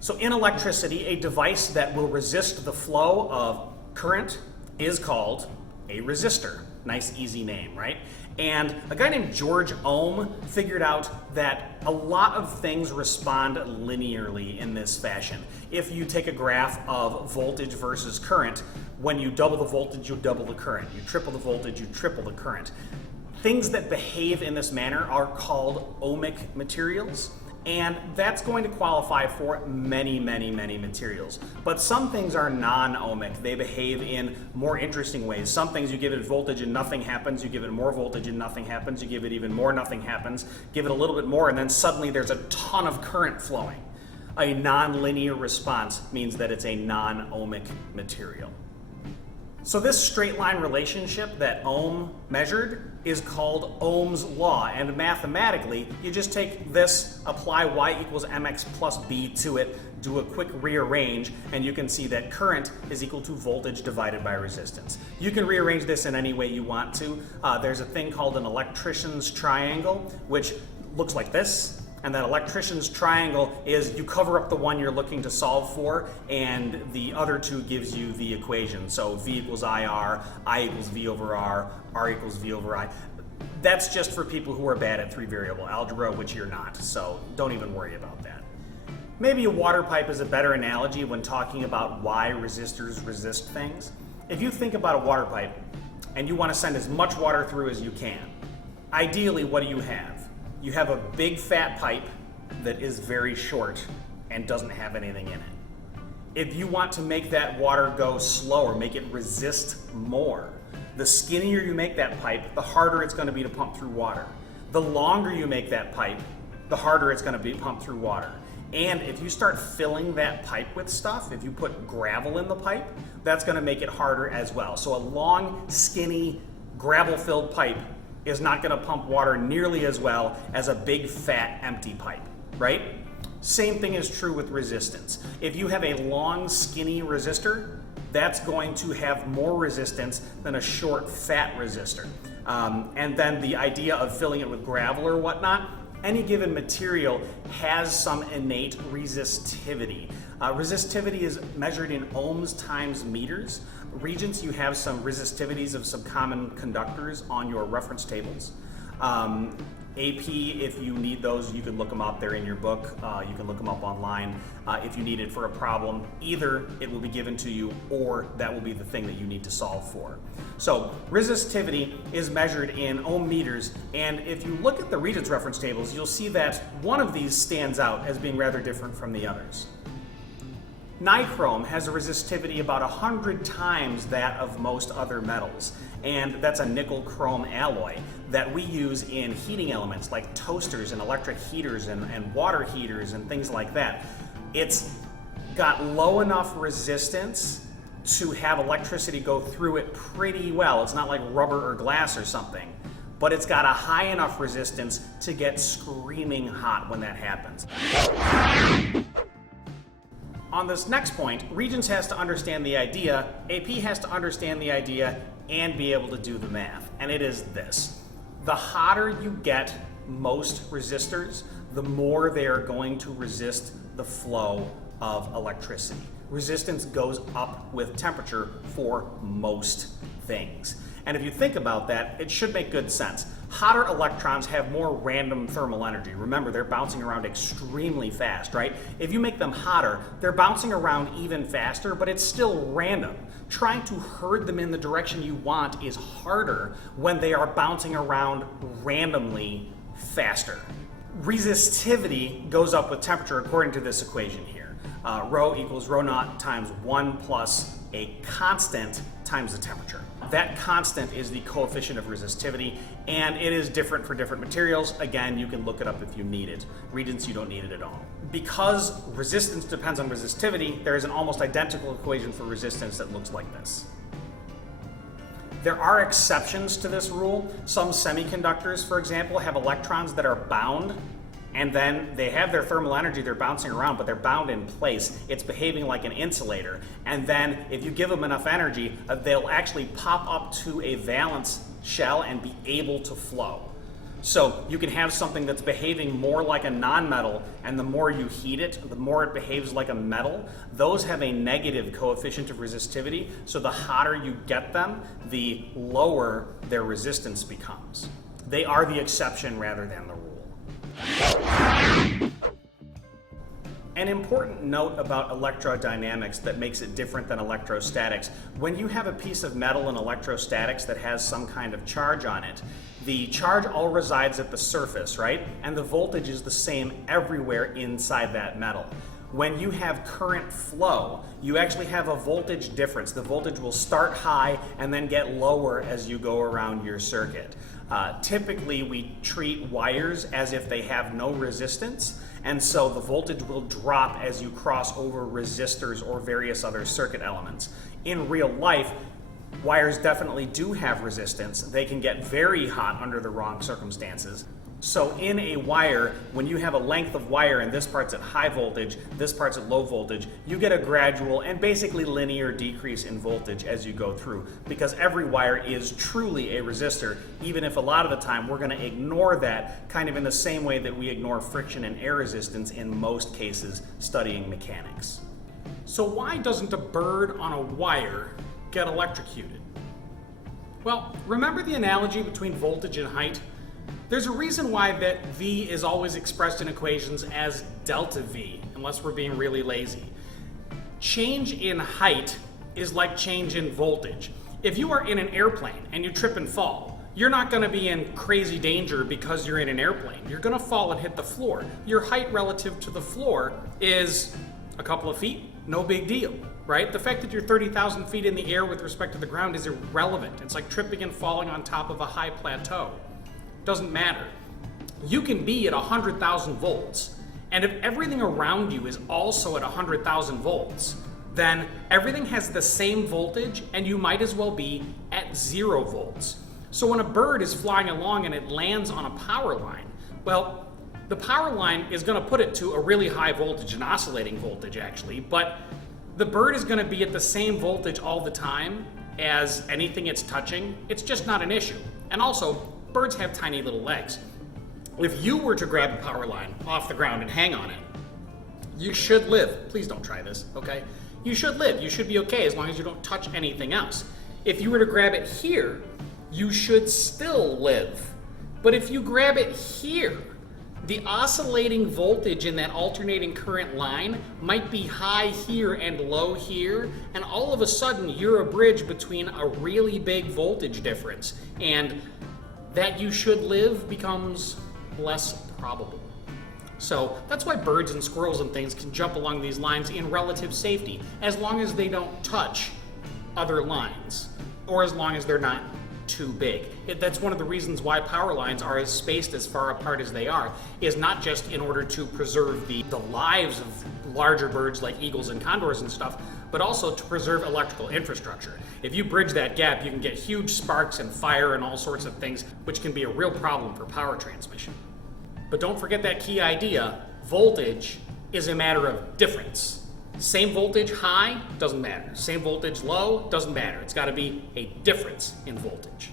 So in electricity, a device that will resist the flow of current is called a resistor. Nice, easy name, right? And a guy named George Ohm figured out that a lot of things respond linearly in this fashion. If you take a graph of voltage versus current, when you double the voltage, you double the current. You triple the voltage, you triple the current. Things that behave in this manner are called ohmic materials. And that's going to qualify for many, many, many materials. But some things are non-ohmic. They behave in more interesting ways. Some things you give it voltage and nothing happens. You give it more voltage and nothing happens. You give it even more, nothing happens. Give it a little bit more and then suddenly there's a ton of current flowing. A non-linear response means that it's a non-ohmic material. So this straight line relationship that Ohm measured is called Ohm's Law, and mathematically you just take this, apply y equals mx plus b to it, do a quick rearrange, and you can see that current is equal to voltage divided by resistance. You can rearrange this in any way you want to. There's a thing called an electrician's triangle, which looks like this. And that electrician's triangle is you cover up the one you're looking to solve for, and the other two gives you the equation. So V equals IR, I equals V over R equals V over I. That's just for people who are bad at three-variable algebra, which you're not, so don't even worry about that. Maybe a water pipe is a better analogy when talking about why resistors resist things. If you think about a water pipe and you want to send as much water through as you can, ideally what do you have? You have a big fat pipe that is very short and doesn't have anything in it. If you want to make that water go slower, make it resist more, the skinnier you make that pipe, the harder it's going to be to pump through water. The longer you make that pipe, the harder it's going to be pumped through water. And if you start filling that pipe with stuff, if you put gravel in the pipe, that's going to make it harder as well. So a long, skinny, gravel-filled pipe is not going to pump water nearly as well as a big, fat, empty pipe, right? Same thing is true with resistance. If you have a long, skinny resistor, that's going to have more resistance than a short, fat resistor. And then the idea of filling it with gravel or whatnot, any given material has some innate resistivity. Resistivity is measured in ohms times meters. Regents, you have some resistivities of some common conductors on your reference tables. AP, if you need those, you can look them up. They're in your book. You can look them up online. If you need it for a problem, either it will be given to you or that will be the thing that you need to solve for. So resistivity is measured in ohm meters, and if you look at the Regents reference tables, you'll see that one of these stands out as being rather different from the others. Nichrome has a resistivity about 100 times that of most other metals, and that's a nickel-chrome alloy that we use in heating elements like toasters and electric heaters and water heaters and things like that. It's got low enough resistance to have electricity go through it pretty well. It's not like rubber or glass or something, but it's got a high enough resistance to get screaming hot when that happens. On this next point, Regents has to understand the idea, AP has to understand the idea, and be able to do the math. And it is this. The hotter you get most resistors, the more they are going to resist the flow of electricity. Resistance goes up with temperature for most things. And if you think about that, it should make good sense. Hotter electrons have more random thermal energy. Remember, they're bouncing around extremely fast, right? If you make them hotter, they're bouncing around even faster, but it's still random. Trying to herd them in the direction you want is harder when they are bouncing around randomly faster. Resistivity goes up with temperature according to this equation here. Rho equals rho naught times 1 plus a constant times the temperature. That constant is the coefficient of resistivity, and it is different for different materials. Again, you can look it up if you need it. Regents, you don't need it at all. Because resistance depends on resistivity, there is an almost identical equation for resistance that looks like this. There are exceptions to this rule. Some semiconductors, for example, have electrons that are bound, and then they have their thermal energy, they're bouncing around, but they're bound in place. It's behaving like an insulator. And then if you give them enough energy, they'll actually pop up to a valence shell and be able to flow. So you can have something that's behaving more like a nonmetal, and the more you heat it, the more it behaves like a metal. Those have a negative coefficient of resistivity, so the hotter you get them, the lower their resistance becomes. They are the exception rather than the rule. An important note about electrodynamics that makes it different than electrostatics: when you have a piece of metal in electrostatics that has some kind of charge on it, the charge all resides at the surface, right? And the voltage is the same everywhere inside that metal. When you have current flow, you actually have a voltage difference. The voltage will start high and then get lower as you go around your circuit. Typically, we treat wires as if they have no resistance, and so the voltage will drop as you cross over resistors or various other circuit elements. In real life, wires definitely do have resistance. They can get very hot under the wrong circumstances. So in a wire, when you have a length of wire and this part's at high voltage, this part's at low voltage, you get a gradual and basically linear decrease in voltage as you go through, because every wire is truly a resistor, even if a lot of the time we're going to ignore that, kind of in the same way that we ignore friction and air resistance in most cases studying mechanics. So why doesn't a bird on a wire get electrocuted? Well, remember the analogy between voltage and height? There's a reason why that V is always expressed in equations as delta V, unless we're being really lazy. Change in height is like change in voltage. If you are in an airplane and you trip and fall, you're not going to be in crazy danger because you're in an airplane. You're going to fall and hit the floor. Your height relative to the floor is a couple of feet, no big deal, right? The fact that you're 30,000 feet in the air with respect to the ground is irrelevant. It's like tripping and falling on top of a high plateau. Doesn't matter. You can be at 100,000 volts, and if everything around you is also at 100,000 volts, then everything has the same voltage, and you might as well be at 0 volts. So when a bird is flying along and it lands on a power line, well, the power line is going to put it to a really high voltage, an oscillating voltage actually, but the bird is going to be at the same voltage all the time as anything it's touching. It's just not an issue. And also, birds have tiny little legs. If you were to grab a power line off the ground and hang on it, you should live. Please don't try this, okay? You should live. You should be okay as long as you don't touch anything else. If you were to grab it here, you should still live. But if you grab it here, the oscillating voltage in that alternating current line might be high here and low here, and all of a sudden you're a bridge between a really big voltage difference, and that you should live becomes less probable. So that's why birds and squirrels and things can jump along these lines in relative safety, as long as they don't touch other lines, or as long as they're not too big. That's one of the reasons why power lines are as spaced as far apart as they are, is not just in order to preserve the lives of larger birds like eagles and condors and stuff, but also to preserve electrical infrastructure. If you bridge that gap, you can get huge sparks and fire and all sorts of things, which can be a real problem for power transmission. But don't forget that key idea: voltage is a matter of difference. Same voltage high, doesn't matter. Same voltage low, doesn't matter. It's got to be a difference in voltage.